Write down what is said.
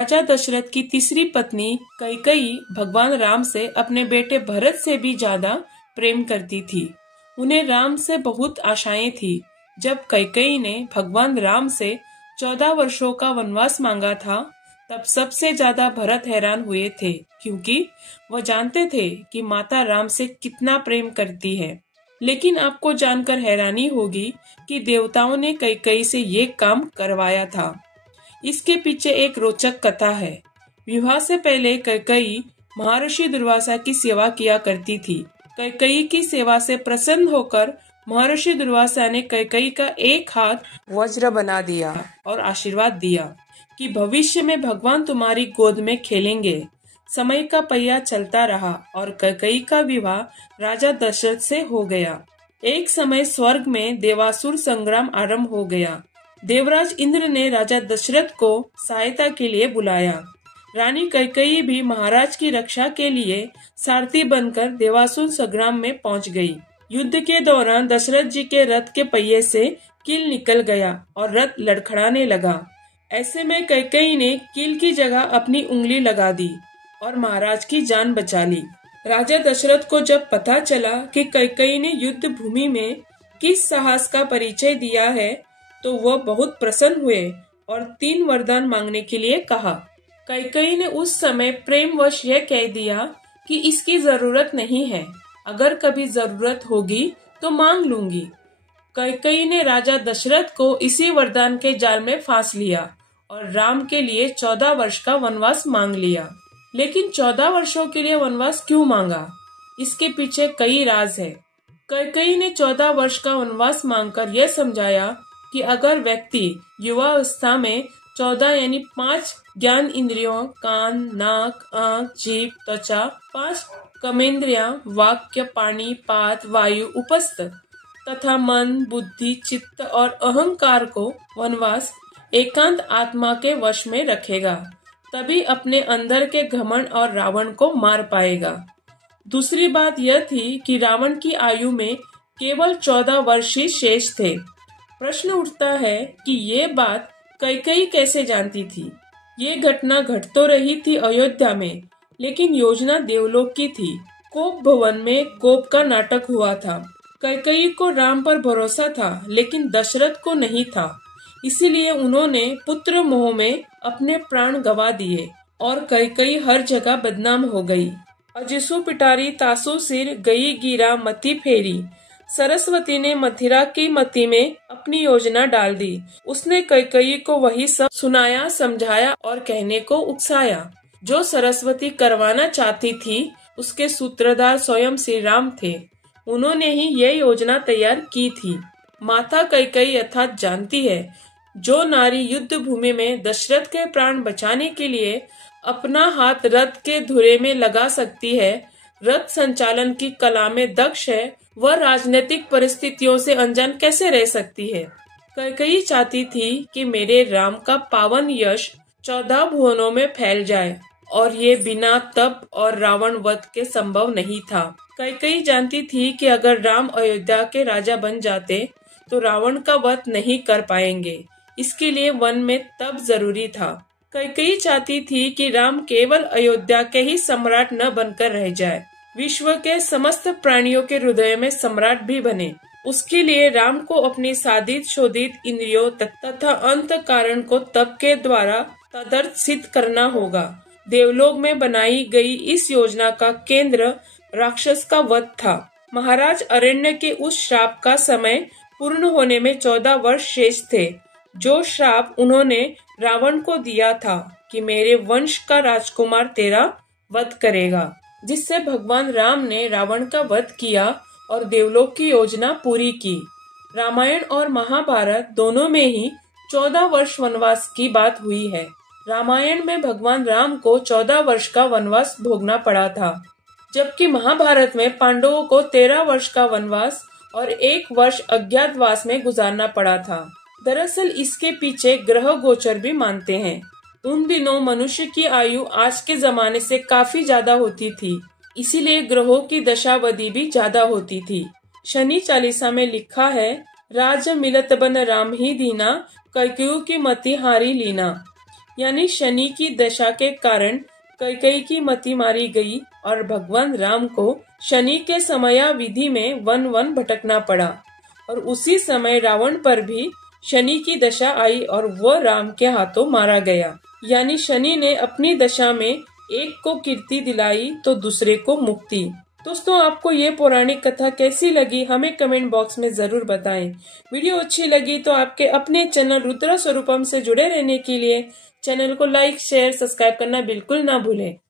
राजा दशरथ की तीसरी पत्नी कैकेयी भगवान राम से अपने बेटे भरत से भी ज्यादा प्रेम करती थी। उन्हें राम से बहुत आशाएं थी। जब कैकेयी ने भगवान राम से 14 वर्षों का वनवास मांगा था, तब सबसे ज्यादा भरत हैरान हुए थे, क्योंकि वह जानते थे कि माता राम से कितना प्रेम करती है। लेकिन आपको जानकर हैरानी होगी कि देवताओं ने कैकेयी से ये काम करवाया था। इसके पीछे एक रोचक कथा है। विवाह से पहले कैकेयी महर्षि दुर्वासा की सेवा किया करती थी। कैकेयी की सेवा से प्रसन्न होकर महर्षि दुर्वासा ने कैकेयी का एक हाथ वज्र बना दिया और आशीर्वाद दिया कि भविष्य में भगवान तुम्हारी गोद में खेलेंगे। समय का पहिया चलता रहा और कैकेयी का विवाह राजा दशरथ से हो गया। एक समय स्वर्ग में देवासुर संग्राम आरंभ हो गया। देवराज इंद्र ने राजा दशरथ को सहायता के लिए बुलाया। रानी कैकेयी भी महाराज की रक्षा के लिए सारथी बनकर देवासुर संग्राम में पहुंच गई। युद्ध के दौरान दशरथ जी के रथ के पहिए से कील निकल गया और रथ लड़खड़ाने लगा। ऐसे में कैकेयी ने कील की जगह अपनी उंगली लगा दी और महाराज की जान बचा ली। राजा दशरथ को जब पता चला कि कैकेयी ने युद्ध भूमि में किस साहस का परिचय दिया है, तो वह बहुत प्रसन्न हुए और 3 वरदान मांगने के लिए कहा। कैकेयी ने उस समय प्रेमवश यह कह दिया कि इसकी जरूरत नहीं है, अगर कभी जरूरत होगी तो मांग लूंगी। कैकेयी ने राजा दशरथ को इसी वरदान के जाल में फांस लिया और राम के लिए 14 वर्ष का वनवास मांग लिया। लेकिन 14 वर्षों के लिए वनवास क्यों मांगा? इसके पीछे कई राज है। कैकेयी ने 14 वर्ष का वनवास मांगकर यह समझाया कि अगर व्यक्ति युवावस्था में 14 यानी 5 ज्ञान इंद्रियों कान, नाक, आँख, जीभ, त्वचा, 5 कर्मेंद्रियां वाक्य, पानी, पात, वायु, उपस्थ तथा मन, बुद्धि, चित्त और अहंकार को वनवास एकांत आत्मा के वश में रखेगा, तभी अपने अंदर के घमंड और रावण को मार पाएगा। दूसरी बात यह थी कि रावण की आयु में केवल 14 वर्ष ही शेष थे। प्रश्न उठता है कि ये बात कैकेयी कैसे जानती थी? ये घटना घट तो रही थी अयोध्या में, लेकिन योजना देवलोक की थी। कोप भवन में कोप का नाटक हुआ था। कैकेयी को राम पर भरोसा था, लेकिन दशरथ को नहीं था। इसीलिए उन्होंने पुत्र मोह में अपने प्राण गंवा दिए और कैकेयी हर जगह बदनाम हो गई। अजिसु पिटारी तासु सिर गई गिरा मति फेरी। सरस्वती ने मथिरा की मति में अपनी योजना डाल दी। उसने कैकेयी को वही सब सुनाया, समझाया और कहने को उकसाया। जो सरस्वती करवाना चाहती थी, उसके सूत्रधार स्वयं श्री राम थे। उन्होंने ही यह योजना तैयार की थी। माता कैकेयी अर्थात जानती है, जो नारी युद्ध भूमि में दशरथ के प्राण बचाने के लिए अपना हाथ रथ के धुरे में लगा सकती है, रथ संचालन की कला में दक्ष है, वह राजनीतिक परिस्थितियों से अनजान कैसे रह सकती है। कैकेयी चाहती थी कि मेरे राम का पावन यश 14 भुवनों में फैल जाए, और ये बिना तप और रावण वध के संभव नहीं था। कैकेयी जानती थी कि अगर राम अयोध्या के राजा बन जाते तो रावण का वध नहीं कर पाएंगे। इसके लिए वन में तप जरूरी था। कैकेयी चाहती थी कि राम केवल अयोध्या के ही सम्राट न बनकर रह जाए, विश्व के समस्त प्राणियों के हृदय में सम्राट भी बने। उसके लिए राम को अपनी साधित शोधित इंद्रियों तथा अंत कारण को तप के द्वारा तदर्थ सिद्ध करना होगा। देवलोक में बनाई गई इस योजना का केंद्र राक्षस का वध था। महाराज अरण्य के उस श्राप का समय पूर्ण होने में 14 वर्ष शेष थे, जो श्राप उन्होंने रावण को दिया था कि मेरे वंश का राजकुमार तेरा वध करेगा, जिससे भगवान राम ने रावण का वध किया और देवलोक की योजना पूरी की। रामायण और महाभारत दोनों में ही 14 वर्ष वनवास की बात हुई है। रामायण में भगवान राम को 14 वर्ष का वनवास भोगना पड़ा था, जबकि महाभारत में पांडवों को 13 वर्ष का वनवास और 1 वर्ष अज्ञातवास में गुजारना पड़ा था। दरअसल इसके पीछे ग्रह गोचर भी मानते हैं। उन दिनों मनुष्य की आयु आज के जमाने से काफी ज्यादा होती थी, इसीलिए ग्रहों की दशावधि भी ज्यादा होती थी। शनि चालीसा में लिखा है, राज मिलत बन राम ही दीना, कैकेयी की मति हारी लीना। यानी शनि की दशा के कारण कैकेयी की मति मारी गई और भगवान राम को शनि के समयाविधि में वन वन भटकना पड़ा। और उसी समय रावण पर भी शनि की दशा आई और वह राम के हाथों मारा गया। यानी शनि ने अपनी दशा में एक को कीर्ति दिलाई तो दूसरे को मुक्ति। दोस्तों, आपको ये पौराणिक कथा कैसी लगी हमें कमेंट बॉक्स में जरूर बताएं। वीडियो अच्छी लगी तो आपके अपने चैनल रुद्र स्वरूपम से जुड़े रहने के लिए चैनल को लाइक, शेयर, सब्सक्राइब करना बिल्कुल ना भूलें।